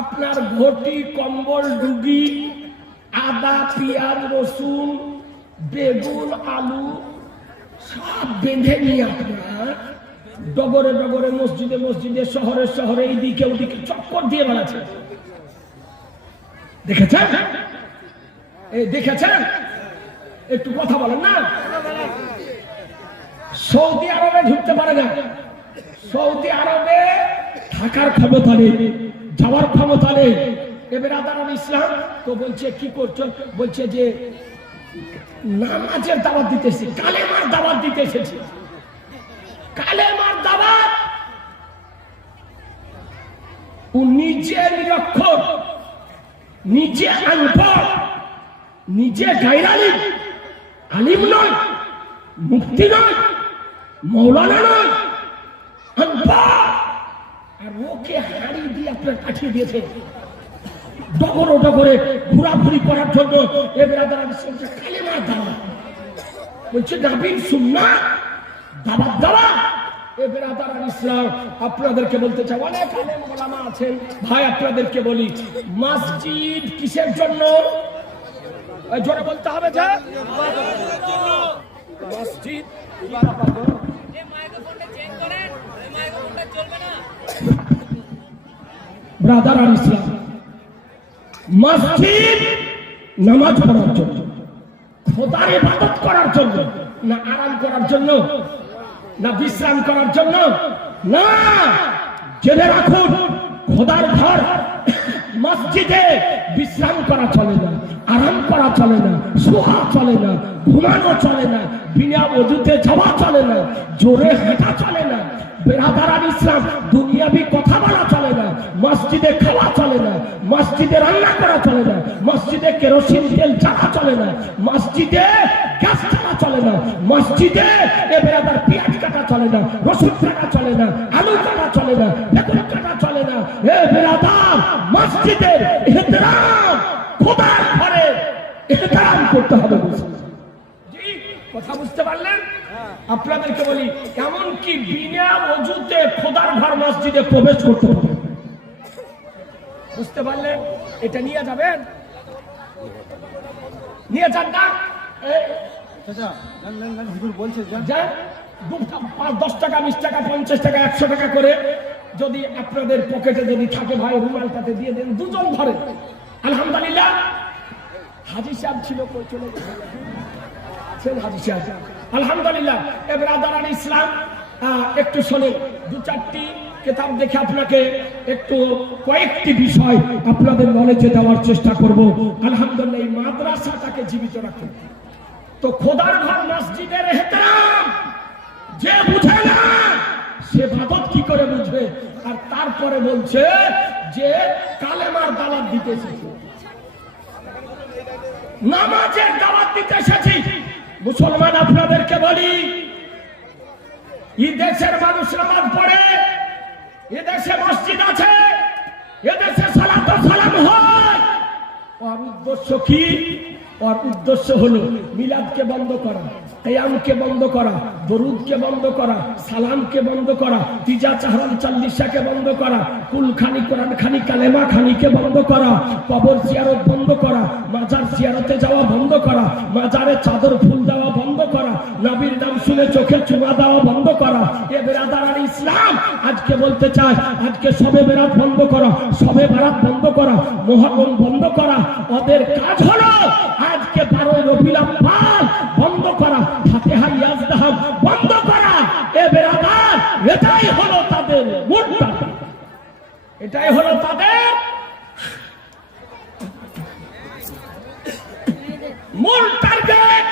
আপনার ঘটি, কম্বল, ডুগি, আদা, পেঁয়াজ, রসুন, বেগুন, আলু সব বেঁধে নিয়ে আপনার ডগরে ডগরে, মসজিদে মসজিদে, শহরে শহরে, এইদিকে ওদিকে চক্কর দিয়ে বেড়াচ্ছে। দেখেছেন? দেখেছেন? একটু কথা বলেন না। সৌদি আরবে ঢুকতে পারে না, সৌদি আরবে থাকার ক্ষমতা নেই, যাওয়ার ক্ষমতা নেই। এবার আদান ইসলাম তো বলছে কি করছো, বলছে যে নামাজের দাওয়াত দিতে এসেছি, কালেমার দাওয়াত দিতে এসেছি। কালেমার দাওয়াত। ও নিজে নিরক্ষর, নিজে আনপড়, নিজে গায়রানি, আলিম নয়, মুফতি নয়, মৌলানা নয়, আনপড়। আর ওকে হাড়ি দিয়ে আপনার পাঠিয়ে দিয়েছে ডগর ডগরে ঘোরাঘুরি করার জন্য। এবার কালেমার দাওয়াত বলছে, নবীর সুন্নাত দাওয়াত দেওয়া। এবার ইসলাম আপনাদেরকে বলতে চাই, অনেক আলেম ওলামা আছেন ভাই, আপনাদেরকে বলি, মসজিদ কিসের জন্য? জোরে বলতে হবে যে মসজিদ। ব্রাদার আর ইসলাম, মসজিদ নামাজ পড়ার জন্য, খোদার ইবাদত করার জন্য, না আরাম করার জন্য, না বিশ্রাম করার জন্য, না। জেনে রাখুন, খোদার ঘর মসজিদে বিশ্রাম করা চলে না, আরাম করা চলে না, শোয়া চলে না, ঘুমানো চলে না, বিনা ওযুতে যাওয়া চলে না, জোরে হাঁটা চলে না। বেরাদার ইসলাম, দুনিয়াবি কথা বলা চলে না, মসজিদে খাওয়া চলে না, মসজিদে রান্না করা চলে না, মসজিদে কেরোসিন তেল জ্বালা চলে না, মসজিদে গ্যাস জ্বালা চলে না, মসজিদে বেরাদার পেঁয়াজ কাটা চলে না, রসুন কাটা চলে না, আলু কাটা চলে না, বেগুন কাটা চলে না। বেরাদার মসজিদের ইহতিরাম, খোদার ঘরে ইহতিরাম করতে হবে। কথা বুঝতে পারলেন? আপনাদেরকে বলি, এমনকি বিনা ওযুতে খোদার ঘর মসজিদে প্রবেশ করতে হবে। বুঝতে পারলেন? এটা নিয়ে যাবেন, নিয়ে যান না। বলছে 10 টাকা, 20 টাকা, 50 টাকা, 100 টাকা করে যদি আপনাদের পকেটে যদি থাকে ভাই, রুমালটাতে দিয়ে দেন, দুজন ধরে। আলহামদুলিল্লাহ। হাজী সাহেব ছিল, চলে হাজী সাহেব, আলহামদুলিল্লাহ। এবার আদান ইসলাম, একটু শোনেন, 2-4টি কিতাব দেখে আপনাকে একটু কয়েকটি বিষয় আপনাদের নলেজে দেওয়ার চেষ্টা করব। আলহামদুলিল্লাহ, এই মাদ্রাসাটাকে জীবিত রাখুন। তো খোদার ঘর মসজিদের ইহতিরাম যে বুঝে না, সে ইবাদত কি করে বুঝবে? আর তারপরে বলছে যে কালেমার দাওয়াত দিতে এসেছি, নামাজের দাওয়াত দিতে এসেছি। মুসলমান, আপনাদেরকে বলি, এই দেশের মানুষ নামাজ পড়ে, এ দেশে মসজিদ আছে, এ দেশে সালাত ও সালাম হয়। ওর উদ্দেশ্য কি? ওর উদ্দেশ্য হলো মিলাদকে বন্ধ করা, কিয়ামকে বন্ধ করা, দরুদকে বন্ধ করা, সালামকে বন্ধ করা, তিজা চাহরান চাল্লিশাকে বন্ধ করা, কুলখানি, কোরআন খানি, কালেমা খানিকে বন্ধ করা, কবর জিয়ারত বন্ধ করা, মাজার জিয়ারতে যাওয়া বন্ধ করা, মাজারে চাদর ফুল দেওয়া বন্ধ করা, নবীর নাম শুনে চোখে চুমা দেওয়া বন্ধ করা। এ বেরাদার ইসলাম, আজকে বলতে চাই, আজকে সবে বেরাত বন্ধ করা, সবে বেরাত বন্ধ করা, মুহররম বন্ধ করা। ওদের কাজ হলো আজকে 12 রবিউল আউয়াল বন্ধ করা, ফাতিহা ইয়াজদাহাব বন্ধ করা। এ বেরাদার, এটাই হলো তাদের মূল টার্গেট, এটাই হলো তাদের মূল টার্গেট।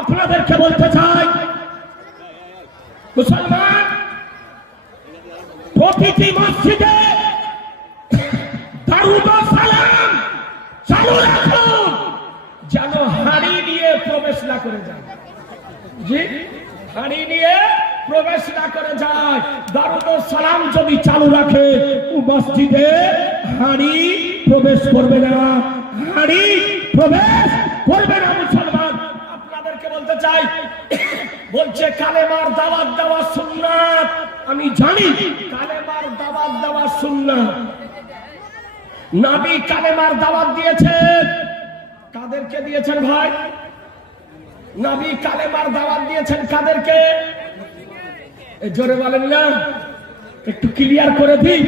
আপনাদেরকে বলতে চাই, মুসলমান, প্রতিটি মসজিদে দারুদ ও সালাম চালু রাখুন, যেন হাড়ি নিয়ে প্রবেশ না করে যায়। জি, হাড়ি নিয়ে প্রবেশ না করে যায়। দারুদ ও সালাম যদি চালু রাখে, মসজিদে হাড়ি প্রবেশ করবে না, হাড়ি প্রবেশ করবে না। মুসলমান, আপনাদেরকে বলতে চাই, বলছে কালেমার দাওয়াত দেওয়া সুন্নাত। আমি জানি কালেমার দাওয়াত দেওয়া সুন্নাত, নবী কালেমার দাওয়াত দিয়েছেন। কাদেরকে দিয়েছেন ভাই? নবী কালেমার দাওয়াত দিয়েছেন কাদেরকে? জোরে বলেন না, একটু ক্লিয়ার করে দিই।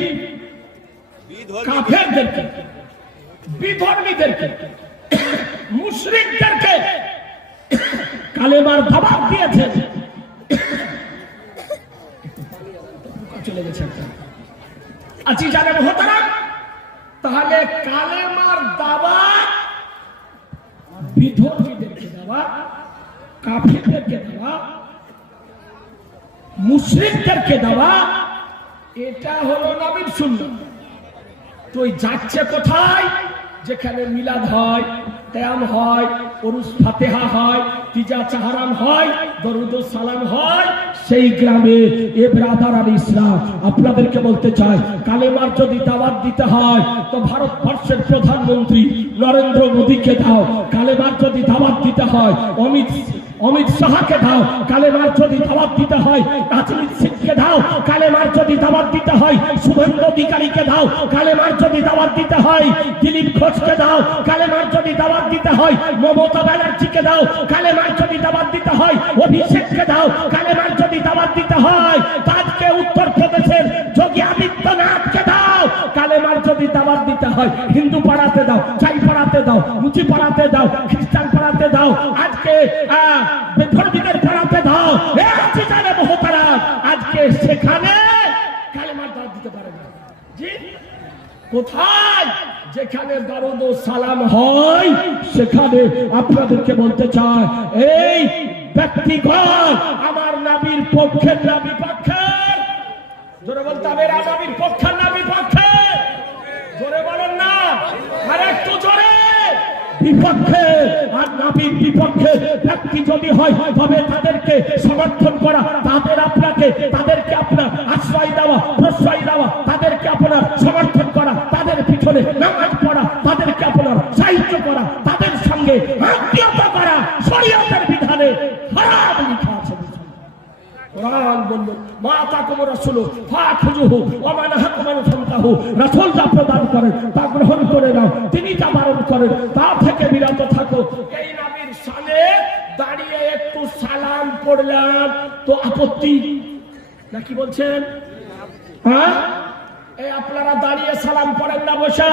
কাফেরদেরকে, বিধর্মীদেরকে, মুশরিকদেরকে কালেমার দাওয়াত দিয়েছেন। চলে গেছে আছি জানেন হতারা। তাহলে কালেমার দাওয়াত বিধর্মীদেরকে দেওয়া, কাফেরদেরকে দেওয়া, মুশরিকদেরকে দেওয়া, এটা হলো নবীর সুন্নাত। তো যাচ্ছে কোথায়? যেখানে মিলাদ হয়, কিয়াম হয়, উরুস ফাতিহা হয়, তিজা চাহারাম হয়, দরুদ ও সালাম হয়, সেই গ্রামে এ ব্রাদার ইসলাম আপনাদেরকে বলতে চাই, কালেমার যদি দাওয়াত দিতে হয় তো ভারতবর্ষের প্রধানমন্ত্রী নরেন্দ্র মোদীকে দাও। কালেমার যদি দাওয়াত দিতে হয় অমিত শাহকে দাও। কালেমার যদি দাওয়াত দিতে হয় রাজনীত সিংকে দাও। কালেমার যদি দাওয়াত দিতে হয় শুভেন্দু অধিকারীকে দাও। কালেমার যদি দাওয়াত দিতে হয় দিলীপ ঘোষকে দাও। কালেমার যদি দাওয়াত দিতে হয় মমতা ব্যানার্জিকে দাও। কালেমার যদি দাওয়াত দিতে হয় অভিষেককে দাও। কালেমার যদি দাওয়াত দিতে হয় আজকে উত্তরপ্রদেশের যোগী আদিত্যনাথকে দাও। কালেমার যদি দাওয়াত দিতে হয় হিন্দু পাড়াতে দাও, চাই পাড়াতে দাও, মুচি পাড়াতে দাও, খ্রিস্টান পাড়াতে দাও, আজকে বিধর্মীদের পাড়াতে দাও। আজকে সেখানে কালেমার দাওয়াত দিতে পারে না। জি কোথায়? যেখানে দরুদ ও সালাম হয় সেখানে আপনাদেরকে বলতে চাই, এই ব্যক্তিগণ আমার নবীর পক্ষের না বিপক্ষের? জোরে বলতে হবে, এরা নবীর পক্ষের না বিপক্ষের? জোরে বলেন না, আর একটু জোরে। বিপক্ষে। আর নবীর বিপক্ষে ব্যক্তি যদি হয় তবে তাদেরকে সমর্থন করা, তাদেরকে আপনার আশ্রয় দেওয়া, প্রশ্রয় দেওয়া, তাদেরকে আপনার সমর্থন করা, তাদের পিছনে নামাজ পড়া, তাদেরকে আপনার সাহায্য করা, তাদের সঙ্গে আত্মীয়তা করা শরীয়তের বিধানে হারাম লেখা আছে। কোরআন বলল মা তাকুম রাসূলু ফাখুযুহু ওয়া মা নাহাকুম আনহু ফান্তাহু। রাসূল যা প্রদান করেন তা গ্রহণ করে নাও, তিনি যা বারণ করেন তা থেকে বিরত থাকো। এই নবীর শানে দাঁড়িয়ে একটু সালাম পড়লাম তো আপত্তি নাকি বলছেন? হ্যাঁ, এই আপনারা দাঁড়িয়ে সালাম পড়েন না বসা?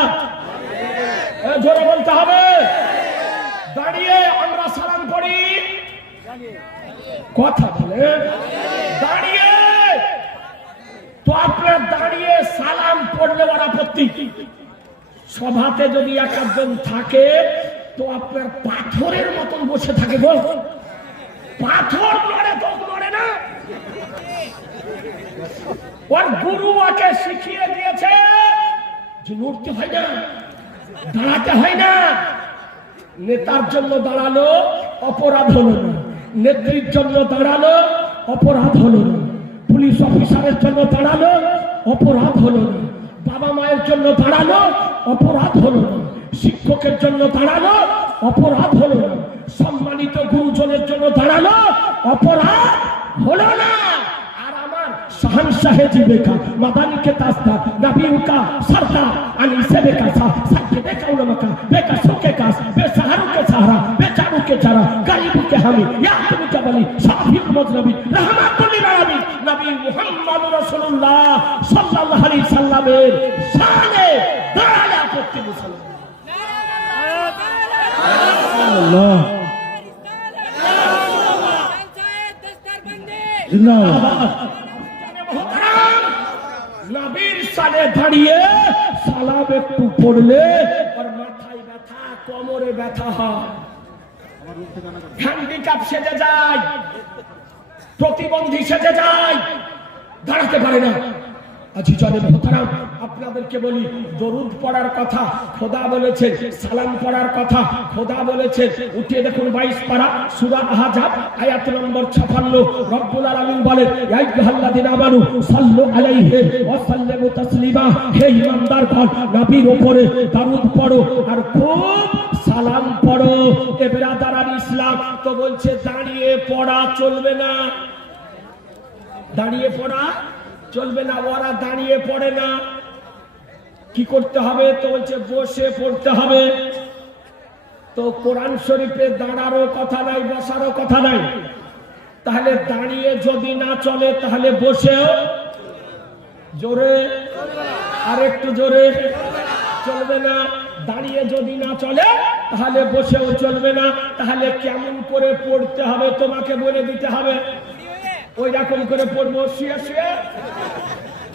জোরে বলতে হবে। দাঁড়িয়ে আমরা সালাম পড়ি, কথা বলে দাঁড়িয়ে। তো আপনার দাঁড়িয়ে সালাম পড়লে ওর আপত্তি। সভাতে যদি একজন থাকে তো আপনার পাথরের মতন বসে থাকে গো। পাথর লড়ে তো লড়ে না। ওর গুরু ওকে শিখিয়ে দিয়েছে যে লড়তে হয় না, দাঁড়াতে হয় না। নেতার জন্য দাঁড়ালো অপরাধ হলো না, নেত্রীর জন্য দাঁড়ালো অপরাধ হলো না, পুলিশ অফিসারের জন্য দাঁড়ালো অপরাধ হলো না, বাবা মায়ের জন্য দাঁড়ালো অপরাধ হলো না, শিক্ষকের জন্য দাঁড়ালো অপরাধ হলো না, সম্মানিত গুরুজনের জন্য দাঁড়ালো অপরাধ হলো না। আর আমার शहंशाह जी बेका मदानी के तास्ता नबीयों का सरदार अली से बेका सा सबके बेका उलमा का बेका सुके कास बेसहारों के सहारा बेचारों के चारा गरीबों के हामी याकूब के वली शाफीक मजनबी रहमतुल लिल आलमीन नबी मुहम्मद रसूलुल्लाह सल्लल्लाहु अलैहि वसल्लम शाने दाला आपत्ति मुसलमान अल्लाह जिंदाबाद নবীর সালে দাঁড়িয়ে সালাম একটু পড়লে আর মাথায় ব্যথা কোমরে ব্যথা হয়, হ্যান্ডিক্যাপ সেজে যায়, প্রতিবন্ধী সেজে যায়, দাঁড়াতে পারে না। আজি জানে মোহতারাম আপনাদেরকে বলি দরুদ পড়ার কথা খোদা বলেছে, সালাম পড়ার কথা খোদা বলেছে। উঠিয়ে দেখুন 22 পারা সূরা আহজাব আয়াত নম্বর 56 রব্বুল আলামিন বলেন ইয়া আইয়ুহাল্লাযিনা আমানু সাল্লু আলাইহি ওয়া সাল্লিমু তাসলিমা। হে ঈমানদারগণ নবীর উপরে দরুদ পড়ো আর খুব সালাম পড়ো। এ বিরাদারান ইসলাম তো বলছে দাঁড়িয়ে পড়া চলবে না, দাঁড়িয়ে পড়া চলবে না। ওরা দাঁড়িয়ে পড়ে না, কি করতে হবে? তো বলছে বসে পড়তে হবে। তো কোরআন শরীফে দাঁড়ারও কথা নাই, বসারও কথা নাই। তাহলে দাঁড়িয়ে যদি না চলে তাহলে বসেও জোরে, আর একটু জোরে, চলবে না। দাঁড়িয়ে যদি না চলে তাহলে বসেও চলবে না। তাহলে কেমন করে পড়তে হবে তোমাকে বলে দিতে হবে। ওই রকম করে পড়বো, শুয়ে শুয়ে,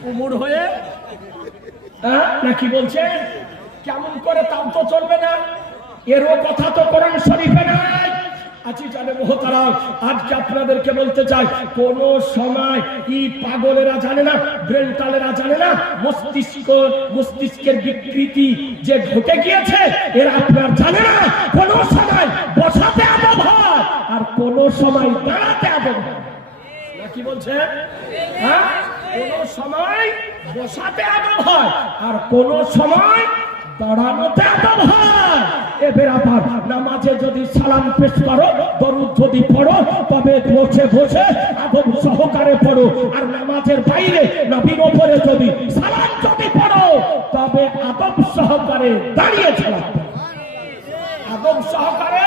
উমুর হয়ে, নাকি বলছে কেমন করে? তাও তো চলবে না। এরও কথা তো কোরআন শরীফে নাই। আজকে আপনাদেরকে বলতে চাই, কোন সময় ই পাগলেরা জানে না, ব্রেনটালেরা জানে না, মস্তিষ্কের বিকৃতি যে ঘটে গিয়েছে এরা আপনার জানে না। কোন সময় বসাতে আদব হয় আর কোন সময় দাঁড়াতে আদব হয়। কি বলছে? হ্যাঁ, কোন সময় বসাতে আদব হয় আর কোন সময় দাঁড়ানোতে আদব হয়। এ বেরাবার নামাজে যদি সালাম পেশ করো, দরুদ যদি পড়ো, তবে বসে বসে আদব সহকারে পড়ো। আর নামাজের বাইরে নবীর উপরে যদি সালাম যদি পড়ো, তবে আদব সহকারে দাঁড়িয়ে সালাম, আদব সহকারে